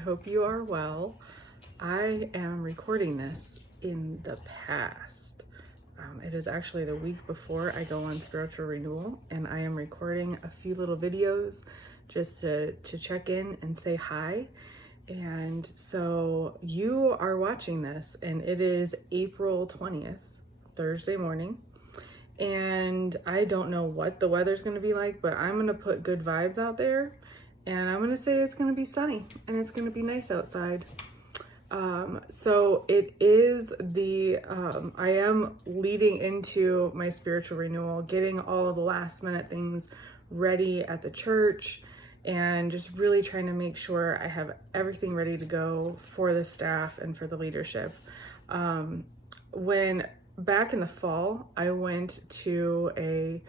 hope you are well. I am recording this in the past. It is actually the week before I go on spiritual renewal, and I am recording a few little videos just to check in and say hi. And so you are watching this, and it is April 20th, Thursday morning. And I don't know what the weather's going to be like, but I'm going to put good vibes out there. And I'm going to say it's going to be sunny and it's going to be nice outside. So it is I am leading into my spiritual renewal, getting all the last minute things ready at the church and just really trying to make sure I have everything ready to go for the staff and for the leadership. When back in the fall, I went to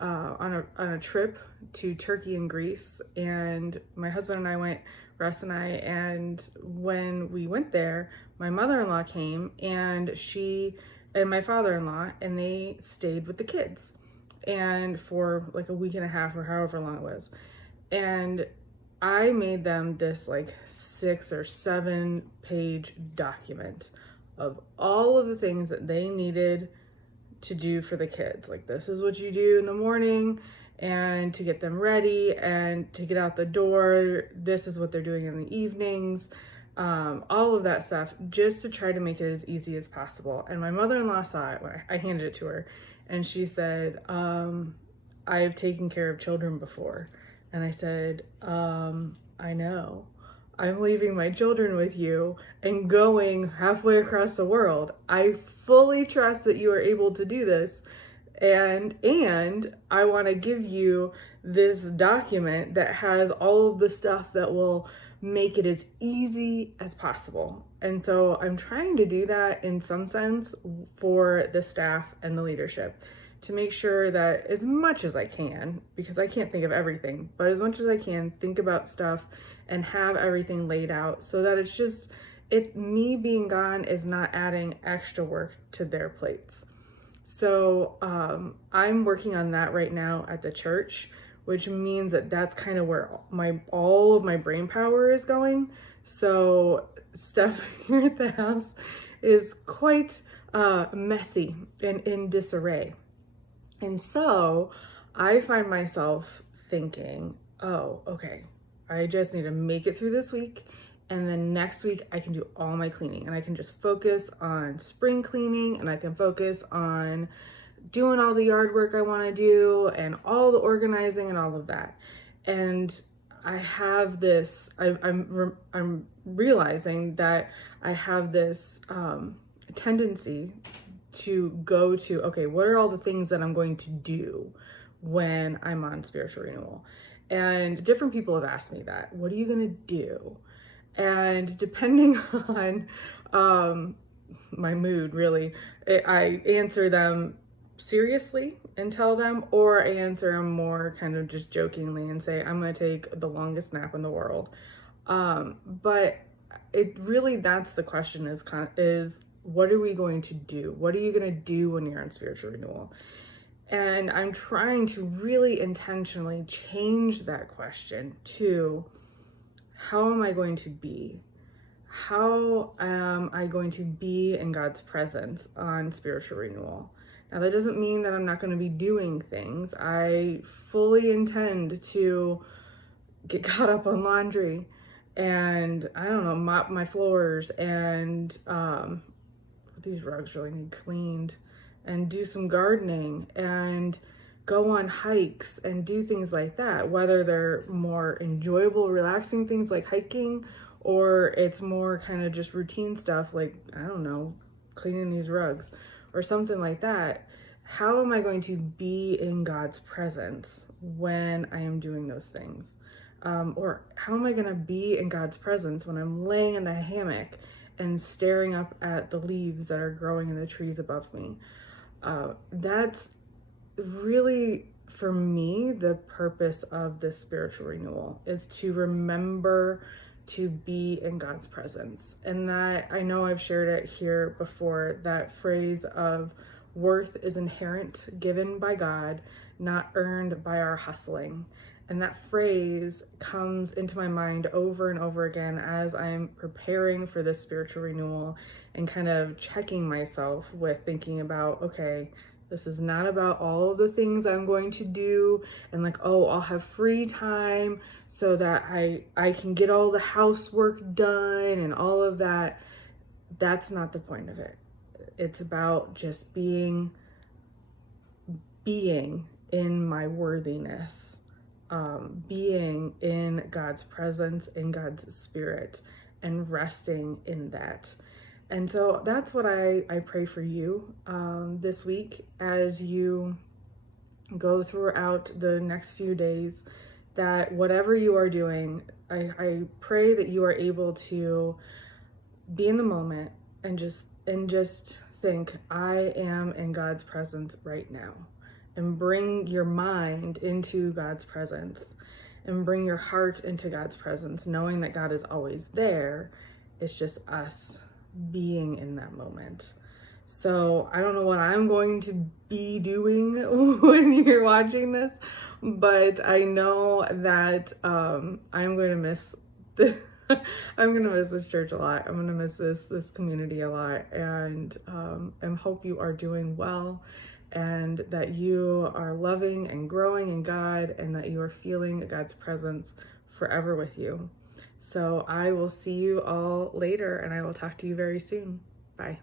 on a trip to Turkey and Greece, and my husband and I went, Russ and I, and when we went there, my mother-in-law came, and she and my father-in-law, and they stayed with the kids, and for like a week and a half or however long it was. And I made them this like 6 or 7 page document of all of the things that they needed to do for the kids. Like, this is what you do in the morning and to get them ready and to get out the door. This is what they're doing in the evenings. All of that stuff, just to try to make it as easy as possible. And my mother-in-law saw it when I handed it to her, and she said, I have taken care of children before. And I said, I know. I'm leaving my children with you and going halfway across the world. I fully trust that you are able to do this. And I want to give you this document that has all of the stuff that will make it as easy as possible. And so I'm trying to do that in some sense for the staff and the leadership, to make sure that as much as I can, because I can't think of everything, but as much as I can, think about stuff and have everything laid out so that it's just, me being gone is not adding extra work to their plates. So I'm working on that right now at the church, which means that that's kind of where all of my brain power is going. So stuff here at the house is quite messy and in disarray. And so I find myself thinking, oh, okay, I just need to make it through this week. And then next week I can do all my cleaning, and I can just focus on spring cleaning, and I can focus on doing all the yard work I want to do and all the organizing and all of that. And I have this, I'm realizing that I have this tendency to go to, okay, what are all the things that I'm going to do when I'm on spiritual renewal? And different people have asked me that. What are you going to do? And depending on my mood, really, I answer them seriously and tell them, or I answer them more kind of just jokingly and say, I'm going to take the longest nap in the world. But it really, that's the question, is what are we going to do? What are you going to do when you're on spiritual renewal? And I'm trying to really intentionally change that question to, how am I going to be? How am I going to be in God's presence on spiritual renewal? Now, that doesn't mean that I'm not going to be doing things. I fully intend to get caught up on laundry and, I don't know, mop my floors, and these rugs really need cleaned, and do some gardening and go on hikes and do things like that, whether they're more enjoyable, relaxing things like hiking, or it's more kind of just routine stuff like, I don't know, cleaning these rugs or something like that. How am I going to be in God's presence when I am doing those things? Or how am I going to be in God's presence when I'm laying in the hammock and staring up at the leaves that are growing in the trees above me? That's really, for me, the purpose of this spiritual renewal, is to remember to be in God's presence. And that, I know I've shared it here before, that phrase of worth is inherent, given by God, not earned by our hustling. And that phrase comes into my mind over and over again as I'm preparing for this spiritual renewal and kind of checking myself with thinking about, okay, this is not about all of the things I'm going to do and like, oh, I'll have free time so that I can get all the housework done and all of that. That's not the point of it. It's about just being in my worthiness, being in God's presence, in God's spirit, and resting in that. And so that's what I pray for you this week as you go throughout the next few days, that whatever you are doing, I pray that you are able to be in the moment and just think, I am in God's presence right now. And bring your mind into God's presence and bring your heart into God's presence, knowing that God is always there. It's just us being in that moment. So I don't know what I'm going to be doing when you're watching this, but I know that I'm going to miss the I'm going to miss this church a lot. I'm going to miss this community a lot, and hope you are doing well, and that you are loving and growing in God, and that you are feeling God's presence forever with you. So I will see you all later, and I will talk to you very soon. Bye.